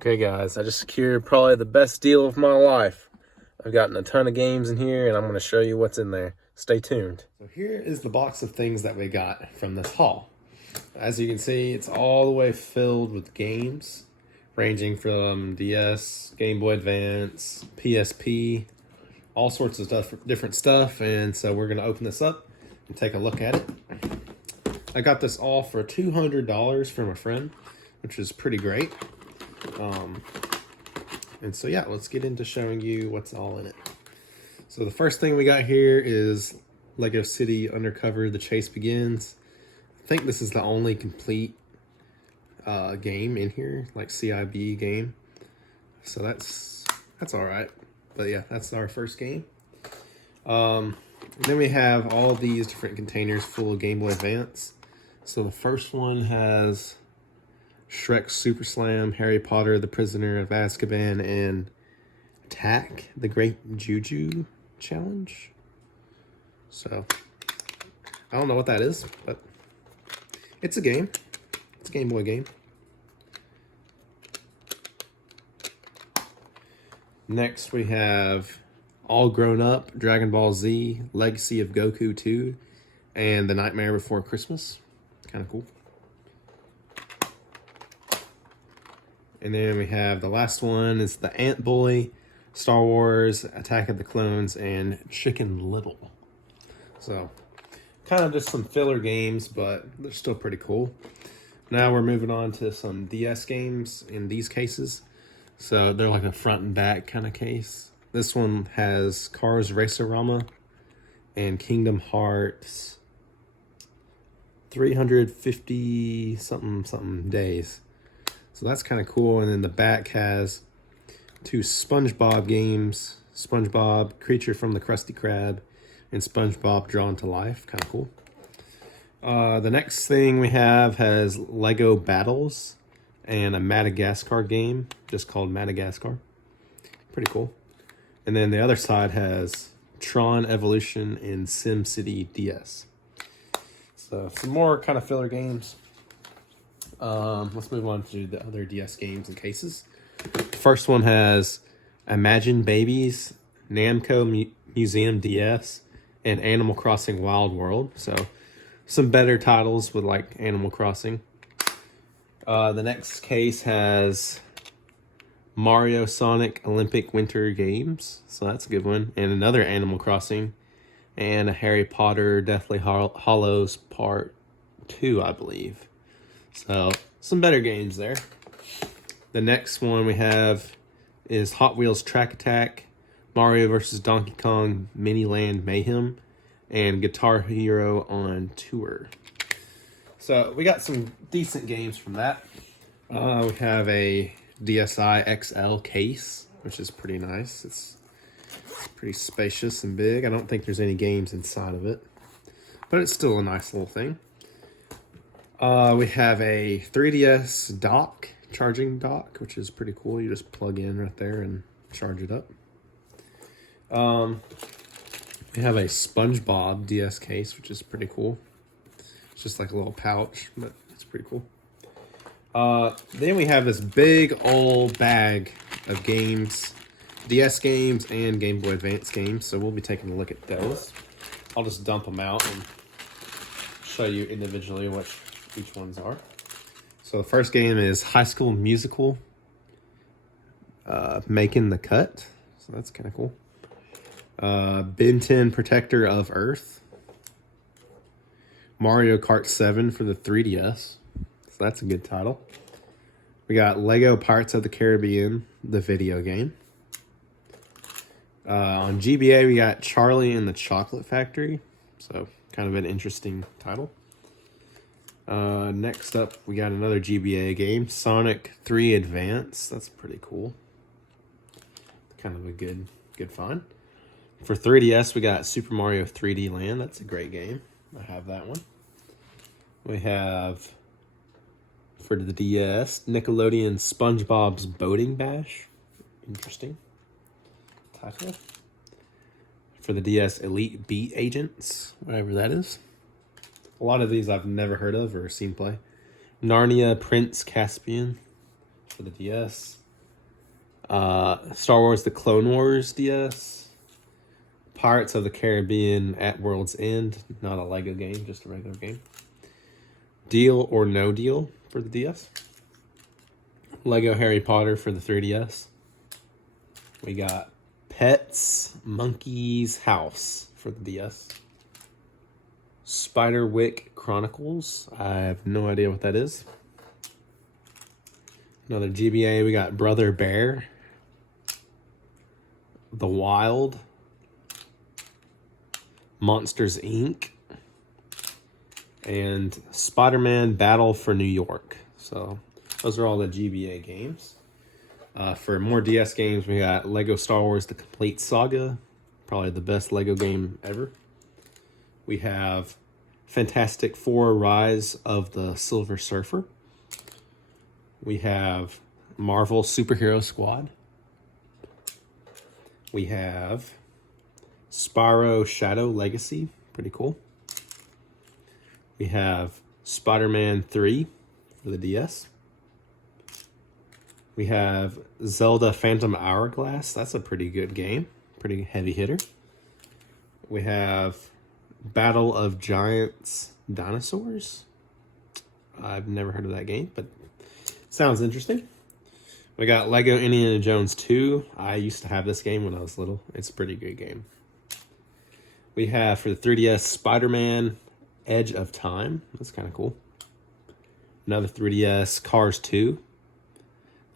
Okay guys, I just secured probably the best deal of my life. I've gotten a ton of games in here and I'm going to show you what's in there. Stay tuned. So here is the box of things that we got from this haul. As you can see, it's all the way filled with games, ranging from DS, Game Boy Advance, PSP, all sorts of stuff, different stuff. And so we're going to open this up and take a look at it. I got this all for $200 from a friend, which is pretty great. And so yeah, let's get into showing you what's all in it. So the first thing we got here is Lego City Undercover: The Chase Begins. I think this is the only complete game in here, like CIB game. So that's all right. But yeah, that's our first game. And then we have all these different containers full of Game Boy Advance. So the first one has Shrek Super Slam, Harry Potter, The Prisoner of Azkaban, and Attack the Great Juju Challenge. So I don't know what that is, but it's a game. It's a Game Boy game. Next we have All Grown Up, Dragon Ball Z, Legacy of Goku 2, and The Nightmare Before Christmas. Kind of cool. And then we have the last one is the Ant Boy, Star Wars, Attack of the Clones, and Chicken Little. So kind of just some filler games, but they're still pretty cool. Now we're moving on to some DS games in these cases. So they're like a front and back kind of case. This one has Cars Racerama and Kingdom Hearts 350 something days. So that's kind of cool. And then the back has two SpongeBob games, SpongeBob Creature from the Krusty Krab and SpongeBob Drawn to Life. Kind of cool. The next thing we have has Lego Battles and a Madagascar game just called Madagascar. Pretty cool. And then the other side has Tron Evolution and SimCity DS. So some more kind of filler games. Let's move on to the other DS games and cases. The first one has Imagine Babies, Namco Museum DS, and Animal Crossing Wild World. So some better titles with like Animal Crossing. The next case has Mario Sonic Olympic Winter Games. So that's a good one. And another Animal Crossing. And a Harry Potter Deathly Hallows Part 2, I believe. So some better games there. The next one we have is Hot Wheels Track Attack, Mario vs. Donkey Kong Mini Land Mayhem, and Guitar Hero on Tour. So we got some decent games from that. We have a DSi XL case, which is pretty nice. It's pretty spacious and big. I don't think there's any games inside of it, but it's still a nice little thing. We have a 3DS dock, charging dock, which is pretty cool. You just plug in right there and charge it up. We have a SpongeBob DS case, which is pretty cool. It's just like a little pouch, but it's pretty cool. Then we have this big old bag of games, DS games and Game Boy Advance games. So we'll be taking a look at those. I'll just dump them out and show you individually what each ones are. So the first game is High School Musical, Making the Cut. So that's kind of cool. Ben 10 Protector of Earth. Mario Kart 7 for the 3DS. So that's a good title. We got Lego Pirates of the Caribbean, the video game. On GBA, we got Charlie and the Chocolate Factory. So kind of an interesting title. Next up, we got another GBA game, Sonic 3 Advance. That's pretty cool. Kind of a good find. For 3DS, we got Super Mario 3D Land. That's a great game. I have that one. We have, for the DS, Nickelodeon SpongeBob's Boating Bash. Interesting title. For the DS, Elite Beat Agents, whatever that is. A lot of these I've never heard of or seen play. Narnia Prince Caspian for the DS. Star Wars The Clone Wars DS. Pirates of the Caribbean at World's End. Not a Lego game, just a regular game. Deal or No Deal for the DS. Lego Harry Potter for the 3DS. We got Pets Monkey's House for the DS. Spiderwick Chronicles. I have no idea what that is. Another GBA. We got Brother Bear. The Wild. Monsters Inc. And Spider-Man Battle for New York. So those are all the GBA games. For more DS games, we got Lego Star Wars The Complete Saga. Probably the best Lego game ever. We have Fantastic Four Rise of the Silver Surfer. We have Marvel Superhero Squad. We have Spyro Shadow Legacy. Pretty cool. We have Spider-Man 3 for the DS. We have Zelda Phantom Hourglass. That's a pretty good game. Pretty heavy hitter. We have Battle of Giants Dinosaurs. I've never heard of that game, but sounds interesting. We got Lego Indiana Jones 2. I used to have this game when I was little. It's a pretty good game. We have for the 3DS Spider-Man Edge of Time. That's kind of cool. Another 3DS Cars 2.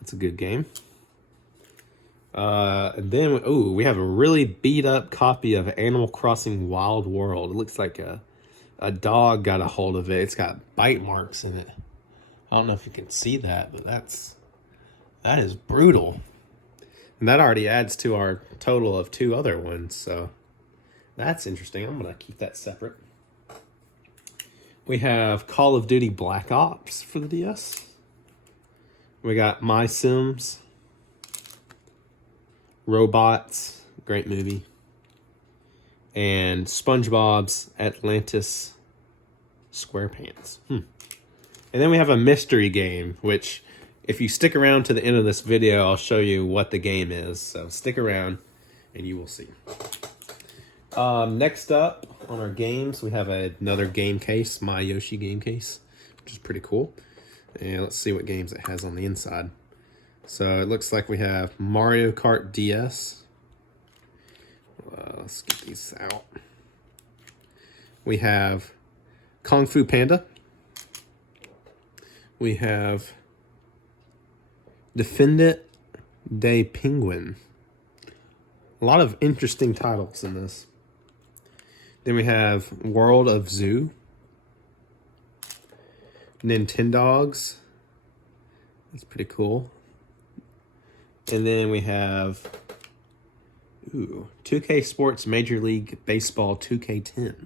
That's a good game. And then, we have a really beat up copy of Animal Crossing Wild World. It looks like a dog got a hold of it. It's got bite marks in it. I don't know if you can see that, but that is brutal. And that already adds to our total of 2 other ones. So that's interesting. I'm going to keep that separate. We have Call of Duty Black Ops for the DS. We got My Sims. Robots, great movie. And SpongeBob's Atlantis SquarePants. And then we have a mystery game, which if you stick around to the end of this video, I'll show you what the game is. So stick around and you will see. Next up on our games, we have another game case, My Yoshi game case, which is pretty cool. And let's see what games it has on the inside. So it looks like we have Mario Kart DS. Let's get these out. We have Kung Fu Panda. We have Defendant de Penguin. A lot of interesting titles in this. Then we have World of Zoo. Nintendogs. That's pretty cool. And then we have 2K Sports Major League Baseball 2K10.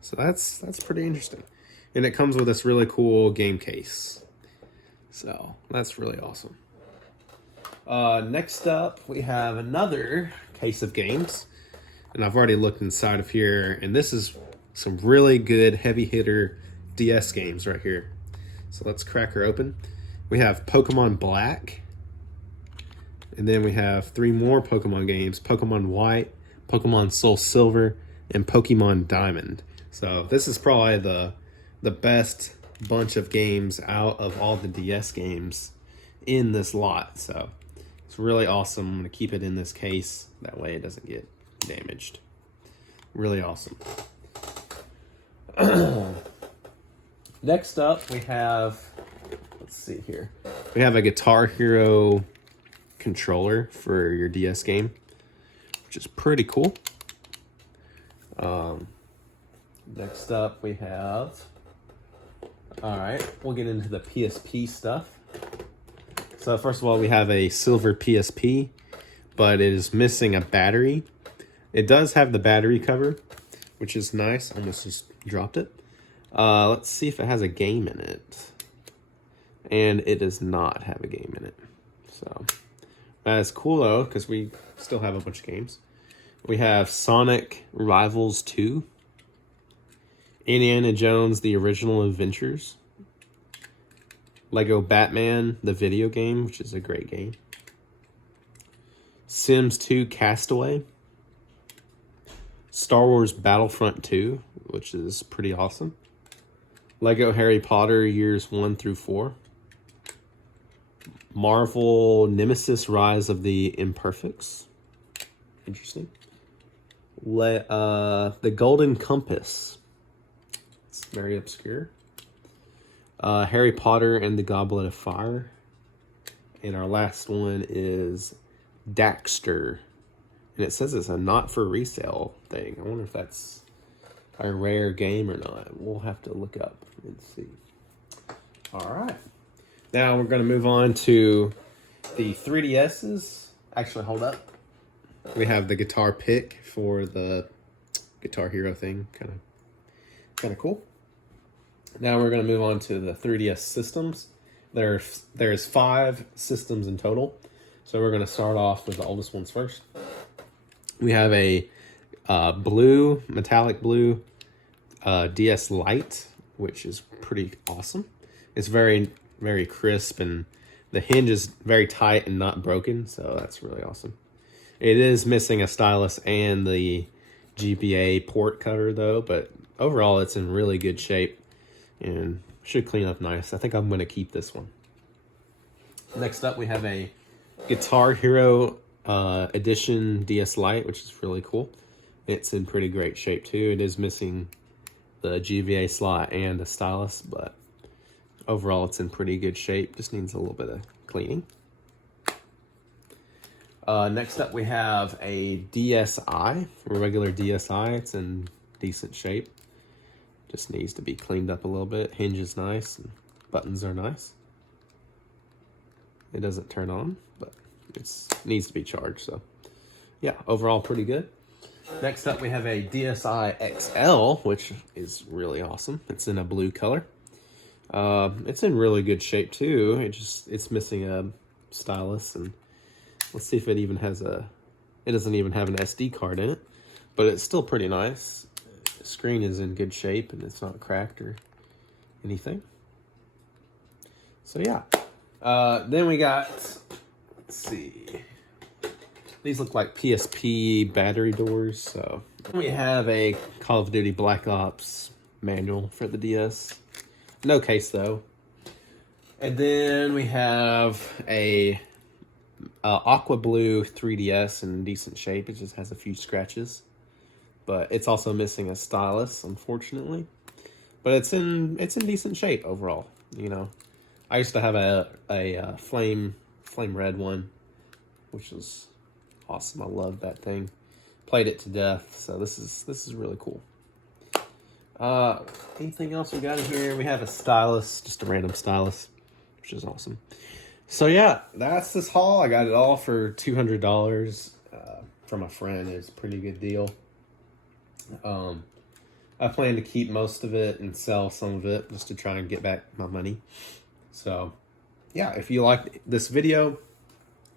So that's pretty interesting. And it comes with this really cool game case. So that's really awesome. Next up, we have another case of games. And I've already looked inside of here. And this is some really good heavy hitter DS games right here. So let's crack her open. We have Pokemon Black. And then we have 3 more Pokemon games. Pokemon White, Pokemon Soul Silver, and Pokemon Diamond. So this is probably the best bunch of games out of all the DS games in this lot. So it's really awesome. I'm going to keep it in this case. That way it doesn't get damaged. Really awesome. Next up, we have, let's see here. We have a Guitar Hero controller for your DS game, which is pretty cool. Next up, we have, all right, we'll get into the PSP stuff. So first of all, we have a silver PSP, but it is missing a battery. It does have the battery cover, which is nice. Almost just dropped it. Let's see if it has a game in it. And it does not have a game in it. So that's cool though, because we still have a bunch of games. We have Sonic Rivals 2. Indiana Jones, The Original Adventures. Lego Batman, the video game, which is a great game. Sims 2 Castaway, Star Wars Battlefront 2, which is pretty awesome, Lego Harry Potter Years 1 through 4, Marvel Nemesis Rise of the Imperfects, interesting, The Golden Compass, it's very obscure, Harry Potter and the Goblet of Fire, and our last one is Daxter. And it says it's a not for resale thing. I wonder if that's a rare game or not. We'll have to look up and see. All right. Now we're going to move on to the 3DSs. Actually, hold up. We have the guitar pick for the Guitar Hero thing. Kind of cool. Now we're going to move on to the 3DS systems. There's 5 systems in total. So we're going to start off with the oldest ones first. We have a metallic blue DS Lite, which is pretty awesome. It's very, very crisp, and the hinge is very tight and not broken, so that's really awesome. It is missing a stylus and the GBA port cutter, though, but overall it's in really good shape and should clean up nice. I think I'm going to keep this one. Next up, we have a Guitar Hero Edition DS Lite, which is really cool. It's in pretty great shape too. It is missing the GBA slot and a stylus, but overall it's in pretty good shape. Just needs a little bit of cleaning. Next up, we have a DSi, a regular DSi. It's in decent shape. Just needs to be cleaned up a little bit. Hinge is nice, and buttons are nice. It doesn't turn on, but it needs to be charged. So yeah, overall pretty good. Next up, we have a DSi XL, which is really awesome. It's in a blue color. It's in really good shape too. It's missing a stylus, and let's see if it even has it doesn't even have an SD card in it, but it's still pretty nice. The screen is in good shape and it's not cracked or anything. So yeah. Then we got, let's see, these look like PSP battery doors. So we have a Call of Duty Black Ops manual for the DS. No case though. And then we have a aqua blue 3DS in decent shape. It just has a few scratches, but it's also missing a stylus, unfortunately. But it's in decent shape overall. You know, I used to have a flame red one, which was awesome. I loved that thing. Played it to death. So this is really cool. Anything else we got in here? We have a stylus, just a random stylus, which is awesome. So yeah, that's this haul. I got it all for $200 from a friend. It's a pretty good deal. I plan to keep most of it and sell some of it just to try and get back my money. So yeah, if you liked this video,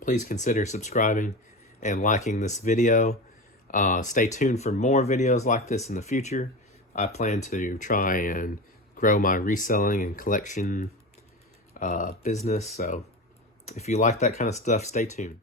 please consider subscribing and liking this video. Stay tuned for more videos like this in the future. I plan to try and grow my reselling and collection business. So if you like that kind of stuff, stay tuned.